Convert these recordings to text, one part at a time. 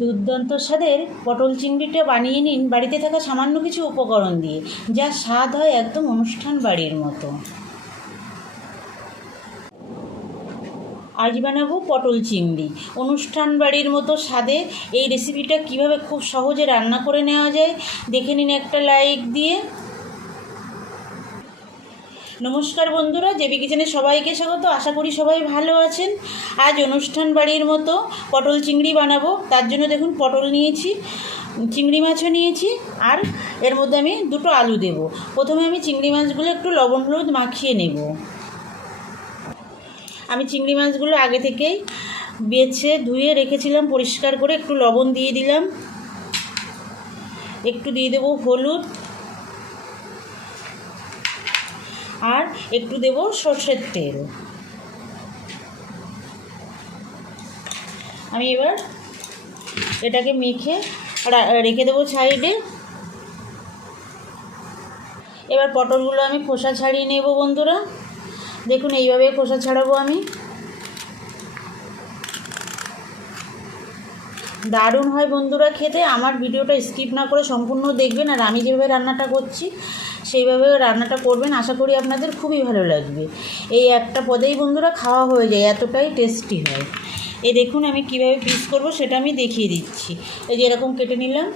দুর্দান্ত স্বাদের পটল চিংড়িটা বানিয়ে নিন বাড়িতে থাকা সামান্য কিছু উপকরণ দিয়ে, যা স্বাদ হয় একদম অনুষ্ঠান বাড়ির মতো। আজ বানাবো পটল চিংড়ি। অনুষ্ঠান বাড়ির মতো স্বাদে এই রেসিপিটা কিভাবে খুব সহজে রান্না করে নেওয়া যায় দেখে নিন একটা লাইক দিয়ে। নমস্কার বন্ধুরা, জেবি কিচেনে সবাইকে স্বাগত। আশা করি সবাই ভালো আছেন। আজ অনুষ্ঠান বাড়ির মতো পটল চিংড়ি বানাবো। তার জন্য দেখুন পটল নিয়েছি, চিংড়ি মাছও নিয়েছি, আর এর মধ্যে আমি দুটো আলু দেব। প্রথমে আমি চিংড়ি মাছগুলো একটু লবণ হলুদ মাখিয়ে নেব। আমি চিংড়ি মাছগুলো আগে থেকেই বেছে ধুয়ে রেখেছিলাম পরিষ্কার করে। একটু লবণ দিয়ে দিলাম, একটু দিয়ে দেবো হলুদ, আর একটু দেব সর্ষের তেল। আমি এবার এটাকে মেখে রেখে দেবো সাইডে। এবার পটলগুলো আমি খোসা ছাড়িয়ে নেব বন্ধুরা। দেখুন এইভাবে খোসা ছাড়াবো আমি। দারুণ হয় বন্ধুরা খেতে। আমার ভিডিওটা স্কিপ না করে সম্পূর্ণ দেখবেন, আর আমি যেভাবে রান্নাটা করছি সেইভাবে রান্নাটা করবেন। আশা করি আপনাদের খুবই ভালো লাগবে। এই একটা পদেই বন্ধুরা খাওয়া হয়ে যায়, এতটাই টেস্টি হয়। এই দেখুন আমি কিভাবে পিস করব সেটা আমি দেখিয়ে দিচ্ছি। এই যে এরকম কেটে নিলাম,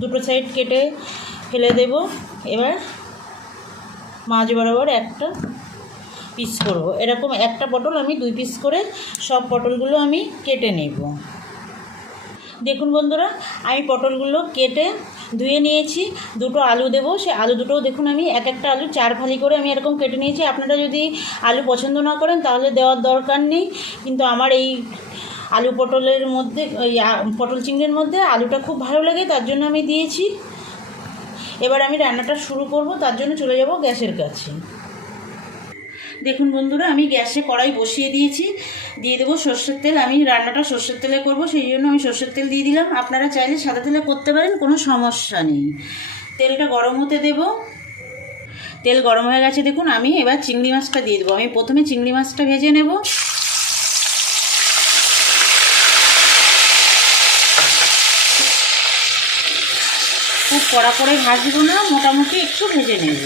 দুটো সাইড কেটে ফেলে দেব। এবার মাঝ বরাবর একটা পিস করব। এরকম একটা পটল আমি 2 পিস করে সব পটলগুলো আমি কেটে নেব। দেখুন বন্ধুরা, আমি পটলগুলো কেটে ধুয়ে নিয়েছি। দুটো আলু দেবো, সেই আলু দুটোও দেখুন আমি একটা আলু 4 ফালি করে আমি এরকম কেটে নিয়েছি। আপনারা যদি আলু পছন্দ না করেন তাহলে দেওয়ার দরকার নেই, কিন্তু আমার এই আলু পটলের মধ্যে, ওই পটল চিংড়ির মধ্যে আলুটা খুব ভালো লাগে, তার জন্য আমি দিয়েছি। এবার আমি রান্নাটা শুরু করব, তার জন্য চলে যাব গ্যাসের কাছে। দেখুন বন্ধুরা, আমি গ্যাসে কড়াই বসিয়ে দিয়েছি। দিয়ে দেবো সর্ষের তেল। আমি রান্নাটা সর্ষের তেলে করব, সেই জন্য আমি সর্ষের তেল দিয়ে দিলাম। আপনারা চাইলে সাদা তেলে করতে পারেন, কোনো সমস্যা নেই। তেলটা গরম হতে দেব। তেল গরম হয়ে গেছে দেখুন। আমি এবার চিংড়ি মাছটা দিয়ে দেবো। আমি প্রথমে চিংড়ি মাছটা ভেজে নেব। খুব কড়া করে ভাজবো না, মোটামুটি একটু ভেজে নেব।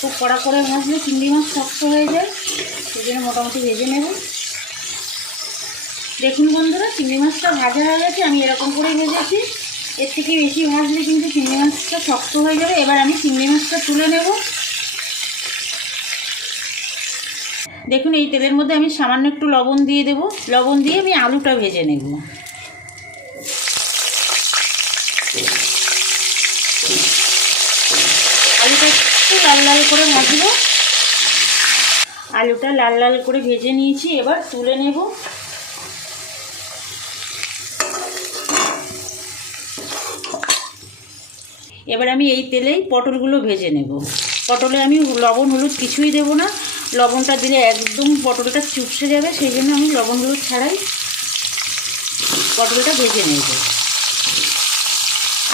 খুব কড়া করে ভাজলে চিংড়ি মাছ শক্ত হয়ে যায়, সেই জন্য মোটামুটি ভেজে নেব। দেখুন বন্ধুরা, চিংড়ি মাছটা ভাজা হয়ে গেছে। আমি এরকম করেই ভেজেছি। এর থেকে বেশি ভাজলে কিন্তু চিংড়ি মাছটা শক্ত হয়ে যাবে। এবার আমি চিংড়ি মাছটা তুলে নেব। দেখুন এই তেলের মধ্যে আমি সামান্য একটু লবণ দিয়ে দেব। লবণ দিয়ে আমি আলুটা ভেজে নেব। আলুটা একটু লাল লাল করে ভাজবো। আলুটা লাল লাল করে ভেজে নিয়েছি, এবার তুলে নেব। এবার আমি এই তেলেই পটলগুলো ভেজে নেব। পটলে আমি লবণ হলুদ কিছুই দেব না। লবণটা দিলে একদম পটলটা চুপসে যাবে, সেই জন্য আমি লবণ হলুদ ছাড়াই পটলটা ভেজে নেব।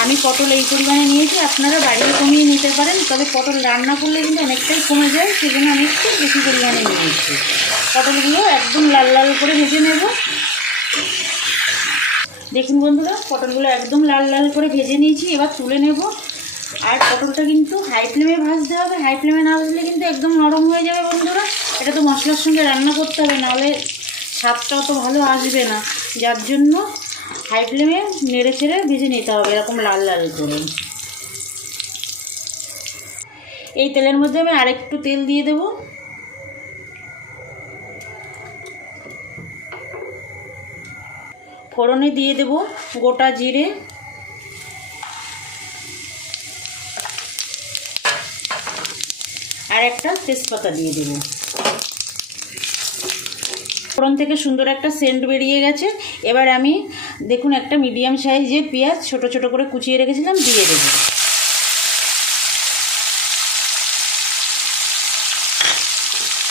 আমি পটল এই পরিমাণে নিয়েছি, আপনারা বাড়িয়ে কমিয়ে নিতে পারেন, তবে পটল রান্না করলে কিন্তু অনেকটাই কমে যায়, সেই জন্য আমি একটু বেশি পরিমাণে নিয়েছি। পটলগুলো একদম লাল লাল করে ভেজে নেব। দেখুন বন্ধুরা, পটলগুলো একদম লাল লাল করে ভেজে নিয়েছি, এবার তুলে নেব। আর পটলটা কিন্তু হাই ফ্লেমে ভাজতে হবে। হাই ফ্লেমে না ভাজলে কিন্তু একদম নরম হয়ে যাবে বন্ধুরা। এটা তো মশলার সঙ্গে রান্না করতে হবে, নাহলে স্বাদটাও তো ভালো আসবে না। যার জন্য হাই ফ্লেমে নেড়ে ছেড়ে ভেজে নিতে হবে এরকম লাল লাল করে। এই তেলের মধ্যে আমি আরেকটু তেল দিয়ে দেব। ফোড়নে দিয়ে দেব গোটা জিরে, আর একটা তেজপাতা দিয়ে দেব। ফোড়ন থেকে সুন্দর একটা সেন্ট বেরিয়ে গেছে। এবার আমি দেখুন একটা মিডিয়াম সাইজের পেঁয়াজ ছোট ছোট করে কুচিয়ে রেখেছিলাম, দিয়ে দেব।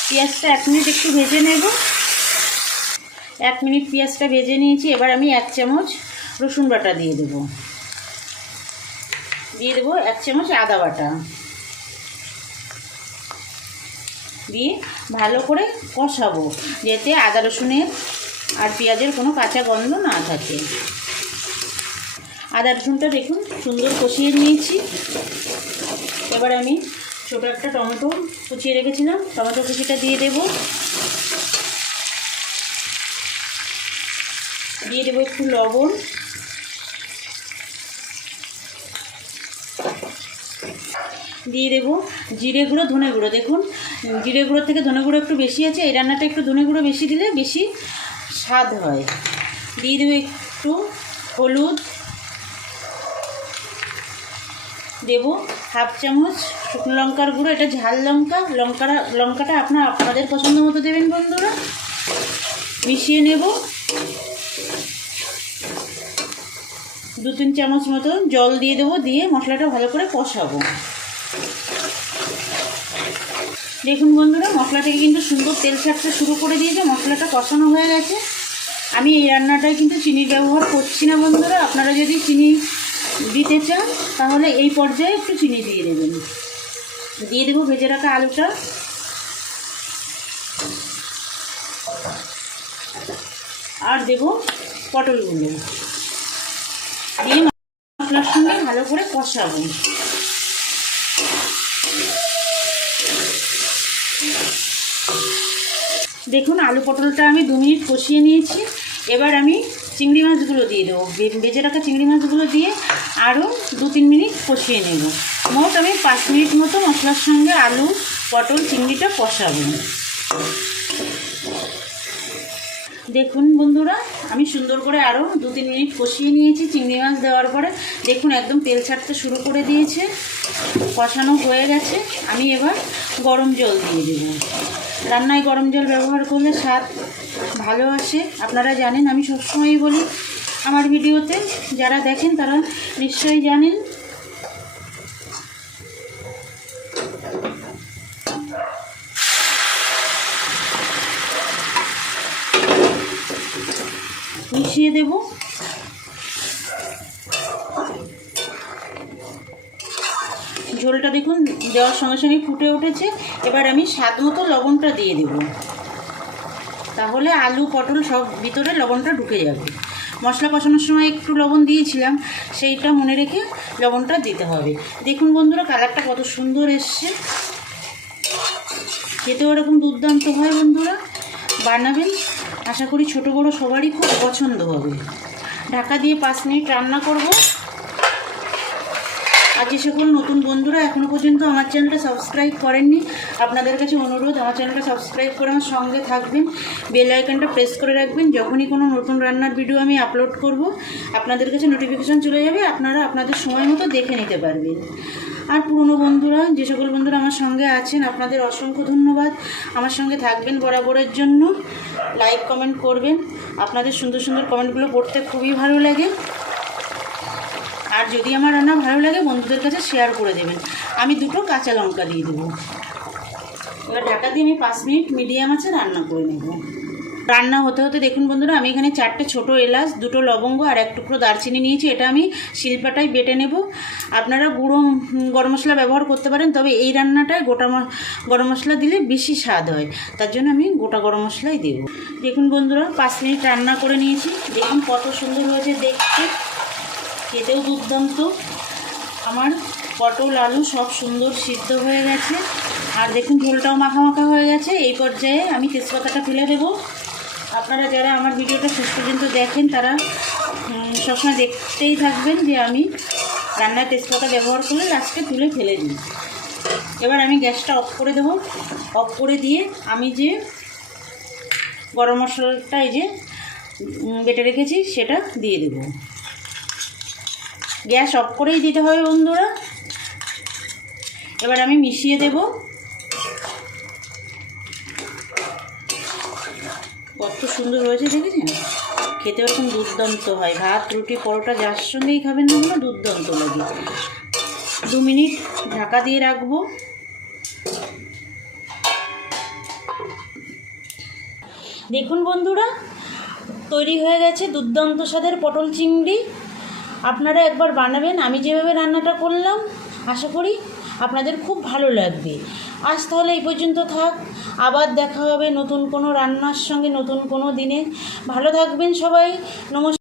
পেঁয়াজটা 1 মিনিট একটু ভেজে নেব। 1 মিনিট পেঁয়াজটা ভেজে নিয়েছি। এবার আমি 1 চামচ রসুন বাটা দিয়ে দেব। দিয়ে দেবো 1 চামচ আদা বাটা দিয়ে ভালো করে কষাবো, যাতে আদা রসুনের আর পেঁয়াজের কোনো কাঁচা গন্ধ না থাকে। আদা রসুনটা দেখুন সুন্দর কষিয়ে নিয়েছি। এবার আমি ছোটো একটা টমেটো কুচিয়ে রেখেছিলাম, টমেটো কুচিটা দিয়ে দেবো। দিয়ে দেবো একটু লবণ, দিয়ে দেবো জিরে গুঁড়ো, ধনে গুঁড়ো। দেখুন জিরে গুঁড়োর থেকে ধনে গুঁড়ো একটু বেশি আছে, এই রান্নাটা একটু ধনে গুঁড়ো বেশি দিলে বেশি স্বাদ হয়। দিয়ে দেবো একটু হলুদ, দেবো হাফ চামচ শুকনো লঙ্কার গুঁড়ো, এটা ঝাল লঙ্কাটা আপনাদের পছন্দ মতো দেবেন বন্ধুরা। মিশিয়ে নেব। 2-3 চামচ মতো জল দিয়ে দেবো, দিয়ে মশলাটা ভালো করে কষাবো। দেখুন বন্ধুরা মশলা থেকে কিন্তু সুন্দর তেল ছাড়তে শুরু করে দিয়েছে, মশলাটা কষানো হয়ে গেছে। আমি এই রান্নাটায় কিন্তু চিনির ব্যবহার করছি না বন্ধুরা। আপনারা যদি চিনি দিতে চান তাহলে এই পর্যায়ে একটু চিনি দিয়ে দেবেন। দিয়ে দেবো ভেজে রাখা আলুটা, আর দেবো পটলগুলো, দিয়ে মশলার সঙ্গে ভালো করে কষাবো। দেখুন আলু পটলটা আমি 2 মিনিট কষিয়ে নিয়েছি। এবার আমি চিংড়ি মাছগুলো দিয়ে দেবো, ভেজে রাখা চিংড়ি মাছগুলো দিয়ে আরও 2-3 মিনিট কষিয়ে নেব। মোট আমি 5 মিনিট মতো মশলার সঙ্গে আলু পটল চিংড়িটা কষাবো। দেখুন বন্ধুরা আমি সুন্দর করে আরও 2-3 মিনিট কষিয়ে নিয়েছি চিংড়ি মাছ দেওয়ার পরে। দেখুন একদম তেল ছাড়তে শুরু করে দিয়েছে, কষানো হয়ে গেছে। আমি এবার গরম জল দিয়ে দেবো। রান্নায় গরম জল ব্যবহার করলে স্বাদ ভালো আসে, আপনারা জানেন। আমি সবসময়ই বলি আমার ভিডিওতে, যারা দেখেন তারা নিশ্চয়ই জানেন। মিশিয়ে দেব। ঝোলটা দেখুন দেওয়ার সঙ্গে সঙ্গে ফুটে উঠেছে। এবার আমি স্বাদ মতো লবণটা দিয়ে দেব, তাহলে আলু পটল সব ভিতরে লবণটা ঢুকে যাবে। মশলা কষানোর সময় একটু লবণ দিয়েছিলাম, সেইটা মনে রেখে লবণটা দিতে হবে। দেখুন বন্ধুরা কালারটা কত সুন্দর এসছে, খেতেও এরকম দুর্দান্ত হয়। বন্ধুরা বানাবেন, আশা করি ছোটো বড়ো সবারই খুব পছন্দ হবে। ঢাকা দিয়ে 5 মিনিট রান্না করব। আর যে সকল নতুন বন্ধুরা এখনও পর্যন্ত আমার চ্যানেলটা সাবস্ক্রাইব করেননি, আপনাদের কাছে অনুরোধ আমার চ্যানেলটা সাবস্ক্রাইব করে আমার সঙ্গে থাকবেন, বেল আইকনটা প্রেস করে রাখবেন। যখনই কোনো নতুন রান্নার ভিডিও আমি আপলোড করব আপনাদের কাছে নোটিফিকেশান চলে যাবে, আপনারা আপনাদের সময় মতো দেখে নিতে পারবেন। আর পুরনো বন্ধুরা, যে সকল বন্ধুরা আমার সঙ্গে আছেন, আপনাদের অসংখ্য ধন্যবাদ। আমার সঙ্গে থাকবেন বরাবরের জন্য, লাইক কমেন্ট করবেন। আপনাদের সুন্দর সুন্দর কমেন্টগুলো পড়তে খুবই ভালো লাগে। আর যদি আমার রান্না ভালো লাগে বন্ধুদের কাছে শেয়ার করে দেবেন। আমি 2টো কাঁচা লঙ্কা দিয়ে দেবো। এবার ঢাকা দিয়ে আমি 5 মিনিট মিডিয়াম আঁচে রান্না করে নেব। রান্না হতে হতে দেখুন বন্ধুরা আমি এখানে 4টে ছোটো এলাচ, 2টো লবঙ্গ আর 1 টুকরো দারচিনি নিয়েছি। এটা আমি শিলপাটায় বেটে নেব। আপনারা গুঁড়ো গরম মশলা ব্যবহার করতে পারেন, তবে এই রান্নাটায় গোটা গরম মশলা দিলে বেশি স্বাদ হয়, তার জন্য আমি গোটা গরম মশলাই দেব। দেখুন বন্ধুরা 5 মিনিট রান্না করে নিয়েছি। দেখুন কত সুন্দর হয়েছে দেখতে, খেতেও দুর্দান্ত। আমার পটল আলু সব সুন্দর সিদ্ধ হয়ে গেছে, আর দেখুন ঝোলটাও মাখা মাখা হয়ে গেছে। এই পর্যায়ে আমি তেজপাতাটা ফেলে দেবো। আপনারা যারা আমার ভিডিওটা শেষ পর্যন্ত দেখেন তারা সবসময় দেখতেই থাকবেন যে আমি রান্নায় তেজপাতা ব্যবহার করলে লাস্টে তুলে ফেলে দিই। এবার আমি গ্যাসটা অফ করে দেবো। অফ করে দিয়ে আমি যে গরম মশলাটা এই যে বেটে রেখেছি সেটা দিয়ে দেব। গ্যাস অফ করেই দিতে হবে বন্ধুরা। এবার আমি মিশিয়ে দেব। কত সুন্দর হয়েছে দেখেছেন, খেতে এরকম দুর্দান্ত হয়। ভাত রুটি পরোটা যার সঙ্গেই খাবেন না কেন দুর্দান্ত লাগে। 2 মিনিট ঢাকা দিয়ে রাখবো। দেখুন বন্ধুরা তৈরি হয়ে গেছে দুর্দান্ত স্বাদের পটল চিংড়ি। আপনারা একবার বানাবেন, আমি যেভাবে রান্নাটা করলাম আশা করি আপনাদের খুব ভালো লাগবে। আজ তাহলে এই পর্যন্ত থাক, আবার দেখা হবে নতুন কোনো রান্নার সঙ্গে নতুন কোনো দিনে। ভালো থাকবেন সবাই, নমস্কার।